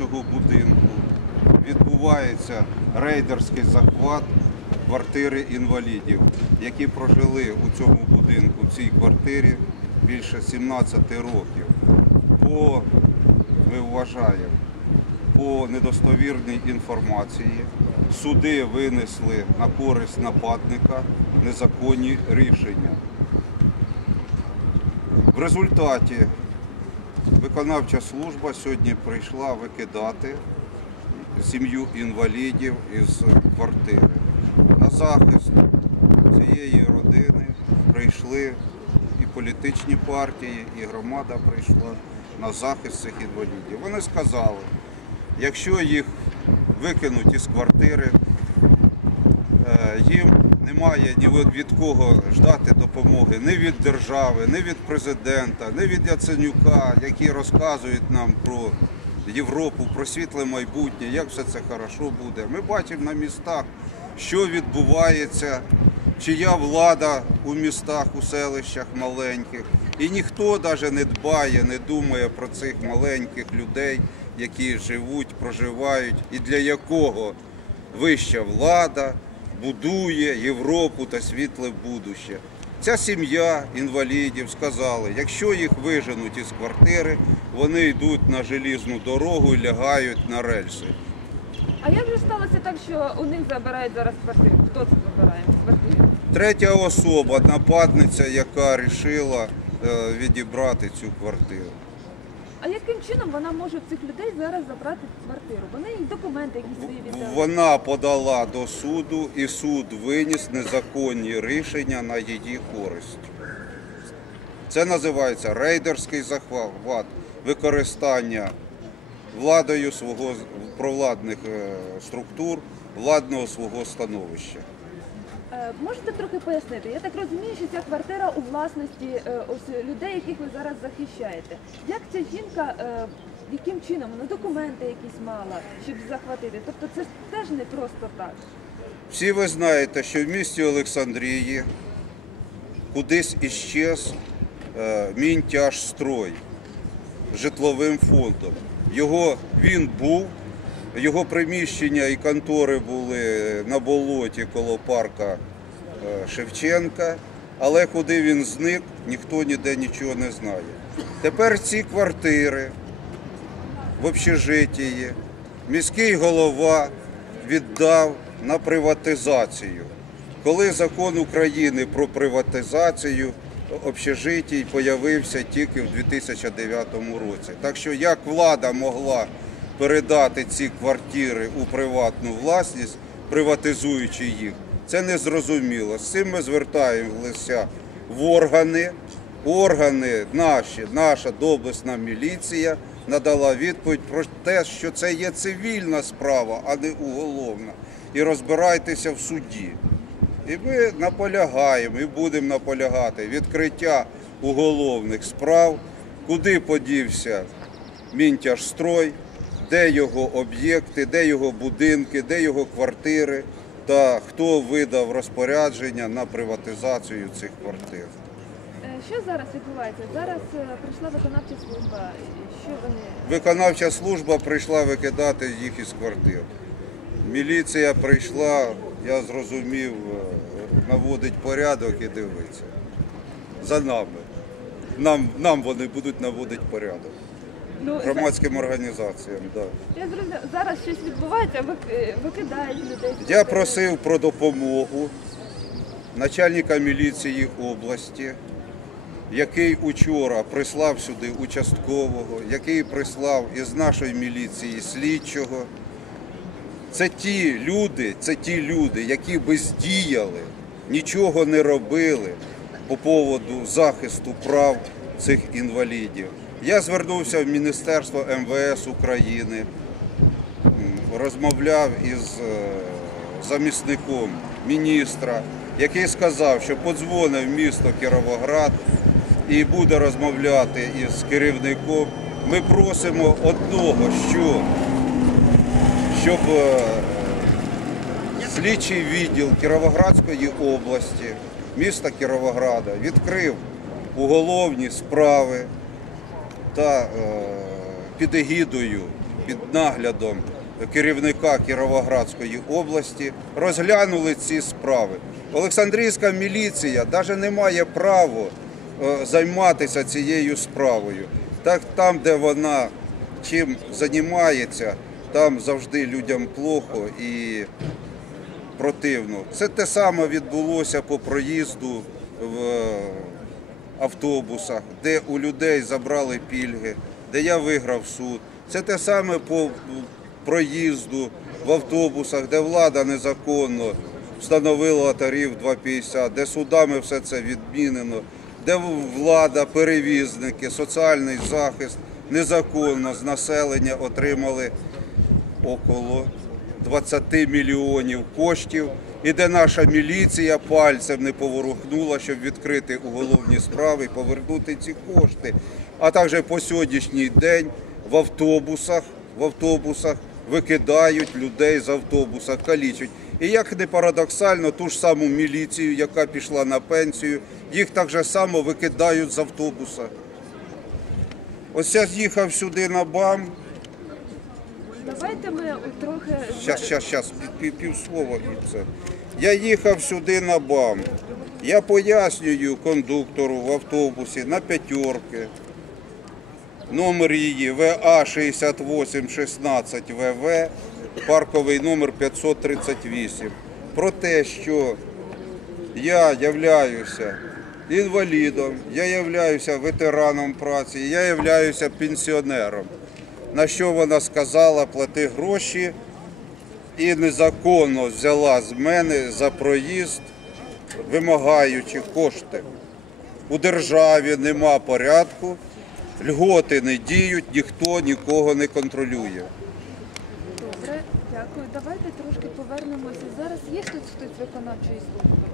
цього будинку відбувається рейдерський захват квартири інвалідів, які прожили у цьому будинку, в цій квартирі більше 17 років. По, ми вважаємо, по недостовірній інформації суди винесли на користь нападника незаконні рішення. В результаті виконавча служба сьогодні прийшла викидати сім'ю інвалідів із квартири. На захист цієї родини прийшли і політичні партії, і громада прийшла на захист цих інвалідів. Вони сказали, якщо їх викинуть із квартири, їм немає ні від- від кого ждати допомоги, ні від держави, ні від президента, ні від Яценюка, які розказують нам про Європу, про світле майбутнє, як все це хорошо буде. Ми бачимо на містах, що відбувається, чия влада у містах, у селищах маленьких. І ніхто навіть не дбає, не думає про цих маленьких людей, які живуть, проживають, і для якого вища влада будує Європу та світле будуще. Ця сім'я інвалідів сказали, якщо їх виженуть із квартири, вони йдуть на желізну дорогу і лягають на рельси. А як же сталося так, що у них забирають зараз квартиру? Хто це забирає з квартири? Третя особа, нападниця, яка вирішила відібрати цю квартиру. А яким чином вона може цих людей зараз забрати квартиру? Вони їм документи якісь свої віддали. Вона подала до суду і суд виніс незаконні рішення на її користь. Це називається рейдерський захват, використання владою свого провладних е, структур, владного свого становища. Е, Можете трохи пояснити? Я так розумію, що ця квартира у власності е, ось людей, яких ви зараз захищаєте. Як ця жінка, е, яким чином вона документи якісь мала, щоб захватити? Тобто це теж не просто так. Всі ви знаєте, що в місті Олександрії кудись іщез Мінтяжстрой житловим фондом. Його він був, його приміщення і контори були на болоті коло парка Шевченка, але куди він зник, ніхто ніде нічого не знає. Тепер ці квартири в общежитії міський голова віддав на приватизацію. Коли закон України про приватизацію общежитій появився тільки в 2009 році. Так що як влада могла передати ці квартири у приватну власність, приватизуючи їх, це не зрозуміло. З цим ми звертаємося в органи. Органи наші, наша доблесна міліція надала відповідь про те, що це є цивільна справа, а не уголовна. І розбирайтеся в суді. І ми наполягаємо і будемо наполягати відкриття уголовних справ, куди подівся Мінтяжстрой, де його об'єкти, де його будинки, де його квартири та хто видав розпорядження на приватизацію цих квартир. Е, Що зараз відбувається? Зараз е, прийшла виконавча служба. Що вони Виконавча служба прийшла викидати їх із квартир. Міліція прийшла, я зрозумів, е, наводить порядок і дивиться. За нами. Нам, нам вони будуть наводити порядок. Ну Громадським організаціям. Да. я зрозуміла, зараз щось відбувається, вик- е, викидають людей. з Я квартири. просив про допомогу начальника міліції області, який учора прислав сюди участкового, який прислав із нашої міліції слідчого. Це ті люди, це ті люди, які бездіяли, нічого не робили по поводу захисту прав цих інвалідів. Я звернувся в Міністерство МВС України, розмовляв із е, замісником міністра, який сказав, що подзвонив місто Кіровоград і буде розмовляти із керівником. Ми просимо одного, що щоб е, слідчий відділ Кіровоградської області, міста Кіровограда, відкрив уголовні справи та е, під егідою під наглядом керівника Кіровоградської області розглянули ці справи. Олександрійська міліція навіть не має права е, займатися цією справою. Так там, де вона чим займається, там завжди людям плохо і противно. Це те саме відбулося по проїзду в автобусах, де у людей забрали пільги, де я виграв суд. Це те саме по проїзду в автобусах, де влада незаконно встановила тариф 2,50, де судами все це відмінено, де влада, перевізники, соціальний захист незаконно з населення отримали около 20 мільйонів коштів, і де наша міліція пальцем не поворухнула, щоб відкрити уголовні справи і повернути ці кошти. А також по сьогоднішній день в автобусах, в автобусах викидають людей з автобуса, калічать. І як не парадоксально, ту ж саму міліцію, яка пішла на пенсію, їх так же само викидають з автобуса. Ось я їхав сюди на БАМ, Давайте ми трохи Щас, щас, щас, пів, півслова і це. Я їхав сюди на БАМ. Я пояснюю кондуктору в автобусі на п'ятерки. Номер її ВА 6816 ВВ, парковий номер 538. Про те, що я являюся інвалідом, я являюся ветераном праці, я являюся пенсіонером. На що вона сказала, плати гроші і незаконно взяла з мене за проїзд, вимагаючи кошти. У державі нема порядку, льготи не діють, ніхто нікого не контролює. добре. Дякую. Давайте трошки повернемося. Зараз є хтось хтось виконавчої служби.